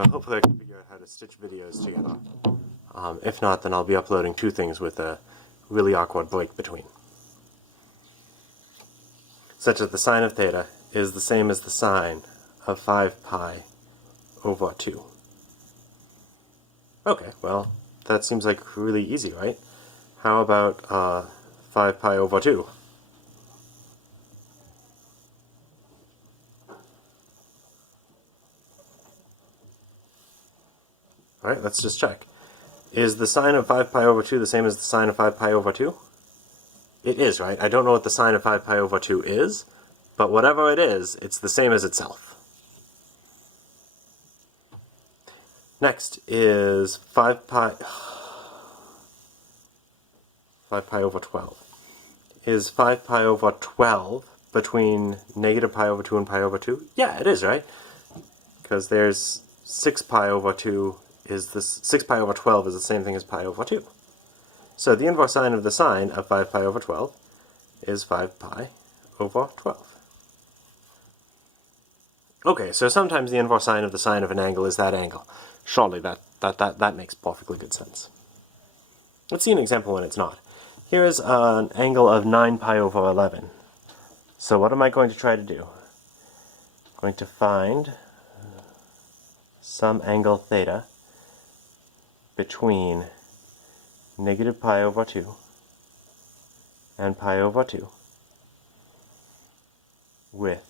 Well, hopefully I can figure out how to stitch videos together. If not, then I'll be uploading two things with a really awkward break between. Such that the sine of theta is the same as the sine of 5 pi over 2. Okay, well, that seems like really easy, right? How about 5 pi over 2? Alright, let's just check. Is the sine of 5 pi over 2 the same as the sine of 5 pi over 2? It is, right? I don't know what the sine of 5 pi over 2 is, but whatever it is, it's the same as itself. Next is 5 pi over 12. Is 5 pi over 12 between negative pi over 2 and pi over 2? Yeah, it is, right? Because there's 6 pi over 2 is this 6 pi over 12 is the same thing as pi over 2. So the inverse sine of the sine of 5 pi over 12 is 5 pi over 12. Okay, so sometimes the inverse sine of the sine of an angle is that angle. Surely that makes perfectly good sense. Let's see an example when it's not. Here is an angle of 9 pi over 11. So what am I going to try to do? I'm going to find some angle theta between negative pi over 2 and pi over 2 with,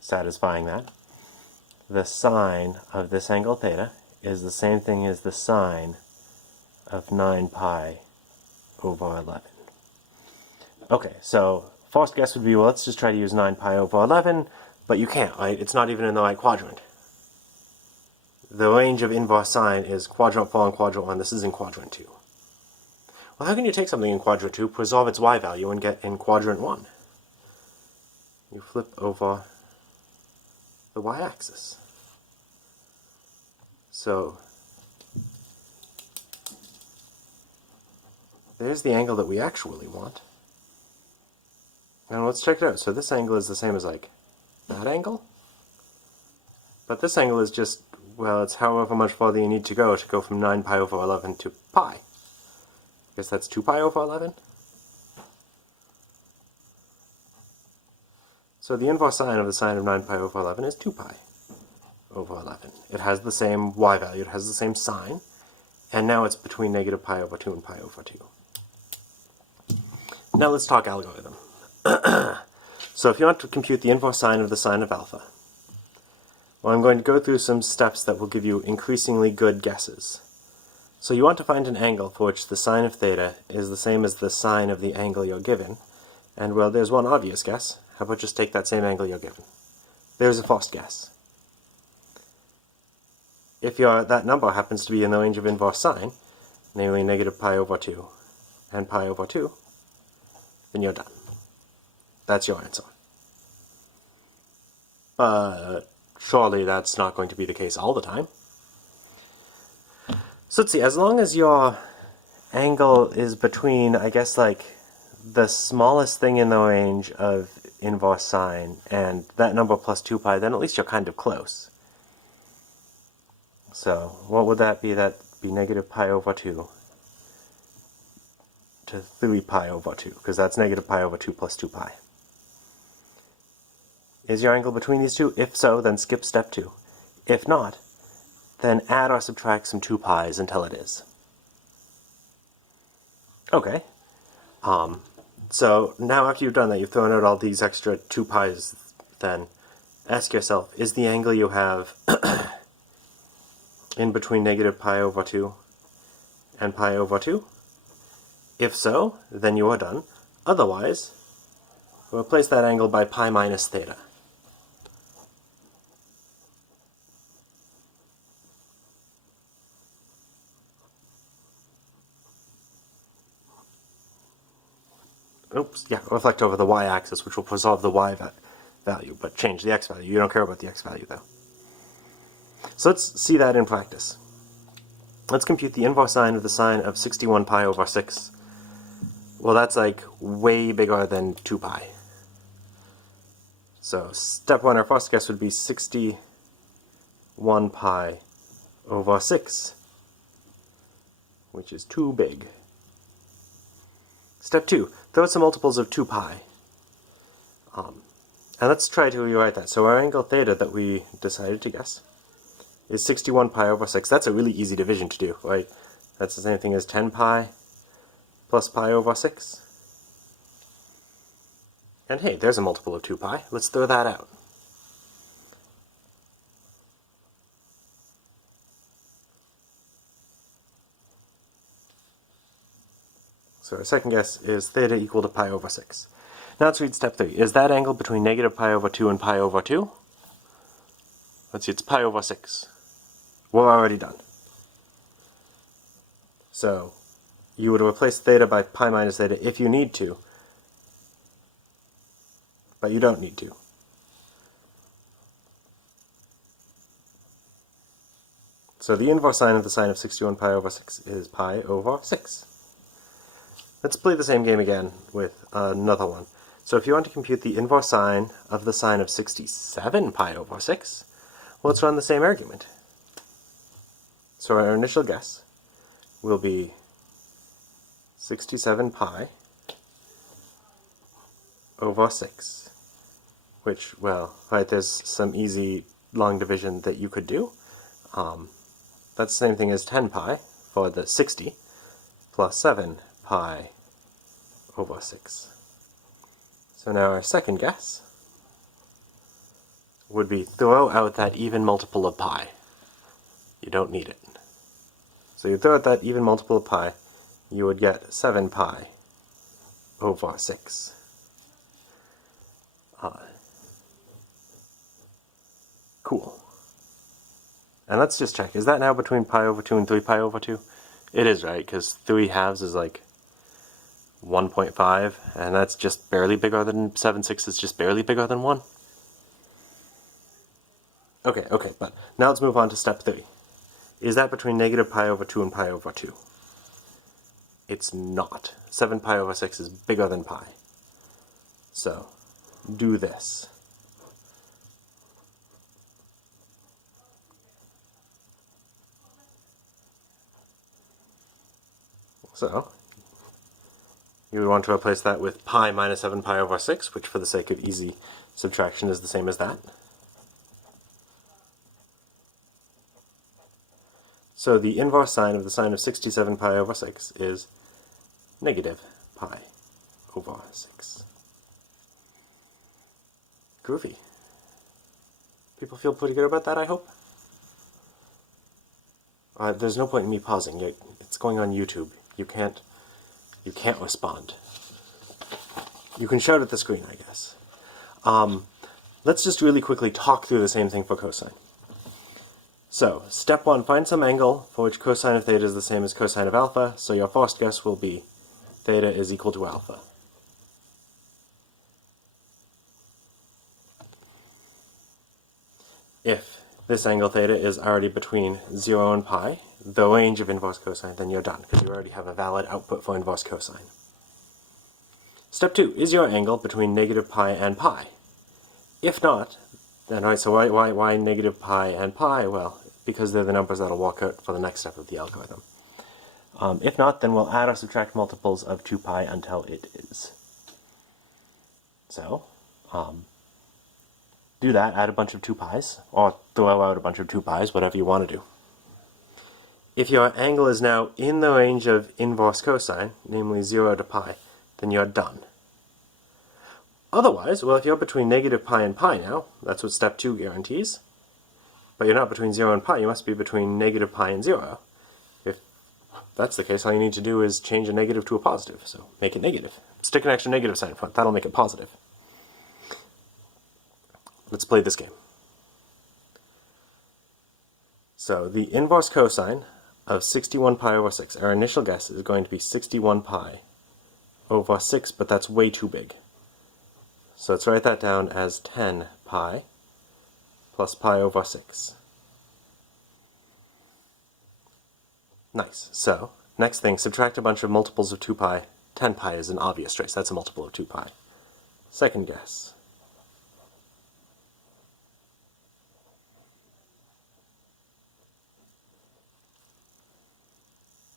satisfying that, the sine of this angle theta is the same thing as the sine of 9 pi over 11. Okay, so first guess would be, well, let's just try to use 9 pi over 11, but you can't, right? It's not even in the right quadrant. The range of inverse sine is quadrant 4 and quadrant 1. This is in quadrant 2. Well, how can you take something in quadrant 2, preserve its y value, and get in quadrant 1? You flip over the y-axis. So there's the angle that we actually want. And let's check it out. So this angle is the same as like that angle. But this angle is just, well, it's however much farther you need to go from 9 pi over 11 to pi. I guess that's 2 pi over 11. So the inverse sine of the sine of 9 pi over 11 is 2 pi over 11. It has the same y value, it has the same sign, and now it's between negative pi over 2 and pi over 2. Now let's talk algorithm. So if you want to compute the inverse sine of the sine of alpha, well, I'm going to go through some steps that will give you increasingly good guesses. So you want to find an angle for which the sine of theta is the same as the sine of the angle you're given, and well, there's one obvious guess. How about just take that same angle you're given? There's a first guess. If that number happens to be in the range of inverse sine, namely negative pi over 2 and pi over 2, then you're done. That's your answer. But surely that's not going to be the case all the time. So let's see, as long as your angle is between, I guess, like the smallest thing in the range of inverse sine and that number plus 2 pi, then at least you're kind of close. So what would that be? That'd be negative pi over 2 to 3 pi over 2, because that's negative pi over 2 plus 2 pi. Is your angle between these two? If so, then skip step 2. If not, then add or subtract some 2 pi's until it is. Okay. So now after you've done that, you've thrown out all these extra 2 pi's, then ask yourself, is the angle you have in between negative pi over 2 and pi over 2? If so, then you are done. Otherwise, replace that angle by pi minus theta. Oops, yeah, reflect over the y-axis, which will preserve the y value, but change the x value. You don't care about the x value, though. So let's see that in practice. Let's compute the inverse sine of the sine of 61 pi over 6. Well, that's like way bigger than 2 pi. So step 1, our first guess would be 61 1 pi over 6, which is too big. Step 2, throw out some multiples of 2 pi. And let's try to rewrite that. So our angle theta that we decided to guess is 61 pi over 6. That's a really easy division to do, right? That's the same thing as 10 pi plus pi over 6. And hey, there's a multiple of 2 pi. Let's throw that out. So our second guess is theta equal to pi over 6. Now let's read step 3. Is that angle between negative pi over 2 and pi over 2? Let's see, it's pi over 6. We're already done. So you would replace theta by pi minus theta if you need to, but you don't need to. So the inverse sine of the sine of 61 pi over 6 is pi over 6. Let's play the same game again with another one. So if you want to compute the inverse sine of the sine of 67 pi over 6, well, let's run the same argument. So our initial guess will be 67 pi over 6, which, well, right, there's some easy long division that you could do. That's the same thing as 10 pi for the 60 plus 7 pi over 6. So now our second guess would be throw out that even multiple of pi. You don't need it. So you throw out that even multiple of pi, you would get 7 pi over 6. Cool. And let's just check. Is that now between pi over 2 and 3 pi over 2? It is, right? Because 3 halves is like 1.5, and that's just barely bigger than 7/6 is just barely bigger than 1. Okay, but now let's move on to step 3. Is that between negative pi over 2 and pi over 2? It's not. 7 pi over 6 is bigger than pi. So, do this. So, you would want to replace that with pi minus 7 pi over 6, which for the sake of easy subtraction is the same as that. So the inverse sine of the sine of 67 pi over 6 is negative pi over 6. Groovy. People feel pretty good about that, I hope? There's no point in me pausing. It's going on YouTube. You can't respond. You can shout at the screen, I guess. Let's just really quickly talk through the same thing for cosine. So, step 1, find some angle for which cosine of theta is the same as cosine of alpha, so your first guess will be theta is equal to alpha. If this angle theta is already between 0 and pi, the range of inverse cosine, then you're done, because you already have a valid output for inverse cosine. Step 2, is your angle between negative pi and pi? If not, then right, so why negative pi and pi? Well, because they're the numbers that'll work out for the next step of the algorithm. If not, then we'll add or subtract multiples of 2 pi until it is. So, do that, add a bunch of 2 pi's, or throw out a bunch of 2 pi's, whatever you want to do. If your angle is now in the range of inverse cosine, namely 0 to pi, then you're done. Otherwise, well, if you're between negative pi and pi now, that's what step 2 guarantees, but you're not between 0 and pi, you must be between negative pi and 0. If that's the case, all you need to do is change a negative to a positive, so make it negative. Stick an extra negative sign in front, that'll make it positive. Let's play this game. So the inverse cosine of 61 pi over 6, our initial guess is going to be 61 pi over 6, but that's way too big. So let's write that down as 10 pi plus pi over 6. Nice. So, next thing, subtract a bunch of multiples of 2 pi. 10 pi is an obvious choice. That's a multiple of 2 pi. Second guess.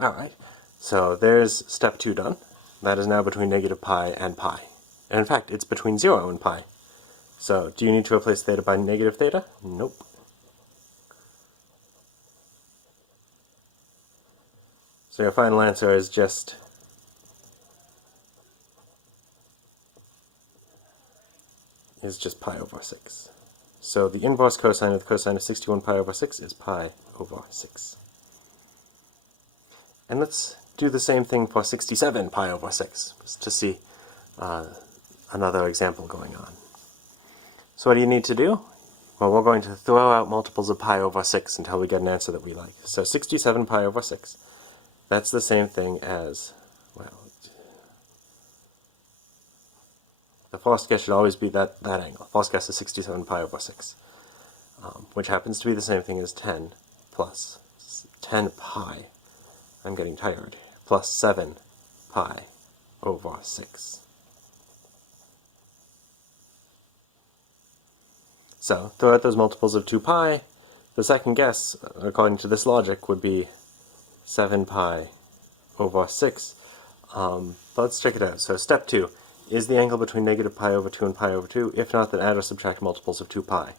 Alright, so there's step 2 done. That is now between negative pi and pi. And in fact, it's between 0 and pi. So, do you need to replace theta by negative theta? Nope. So your final answer is just pi over 6. So the inverse cosine of the cosine of 61 pi over 6 is pi over 6. And let's do the same thing for 67 pi over 6, just to see another example going on. So what do you need to do? Well, we're going to throw out multiples of pi over 6 until we get an answer that we like. So 67 pi over 6, that's the same thing as, well, the first guess should always be that angle. First guess is 67 pi over 6, which happens to be the same thing as 10 plus 10 pi, I'm getting tired, plus 7 pi over 6. So, throw out those multiples of 2 pi. The second guess, according to this logic, would be 7 pi over 6. But let's check it out. So, step 2. Is the angle between negative pi over 2 and pi over 2? If not, then add or subtract multiples of 2 pi.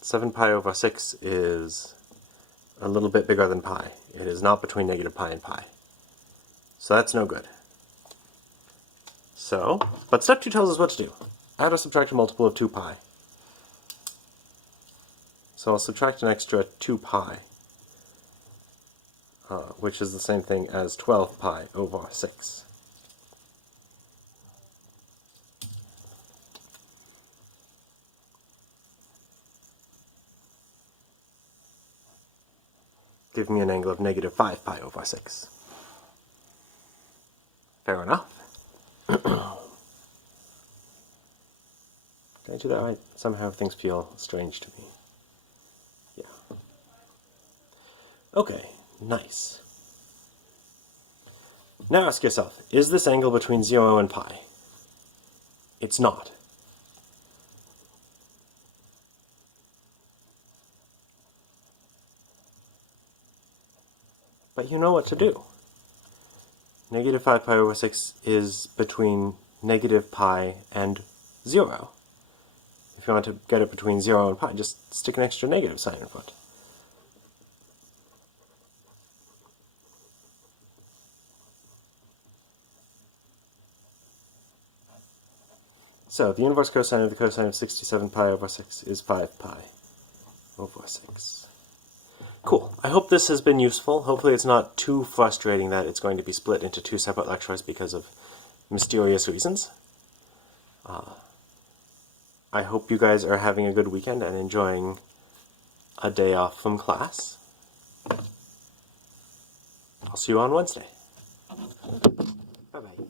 7 pi over 6 is a little bit bigger than pi. It is not between negative pi and pi. So that's no good. So, but step 2 tells us what to do. Add or subtract a multiple of 2 pi. So I'll subtract an extra 2 pi, which is the same thing as 12 pi over 6. Give me an angle of negative 5 pi over 6. Fair enough. Did I do that right? Somehow things feel strange to me. Yeah. Okay, nice. Now ask yourself, is this angle between 0 and pi? It's not. But you know what to do. Negative 5 pi over 6 is between negative pi and 0. If you want to get it between 0 and pi, just stick an extra negative sign in front. So, the inverse cosine of the cosine of 67 pi over 6 is 5 pi over 6. Cool. I hope this has been useful. Hopefully it's not too frustrating that it's going to be split into 2 separate lectures because of mysterious reasons. I hope you guys are having a good weekend and enjoying a day off from class. I'll see you on Wednesday. Bye-bye.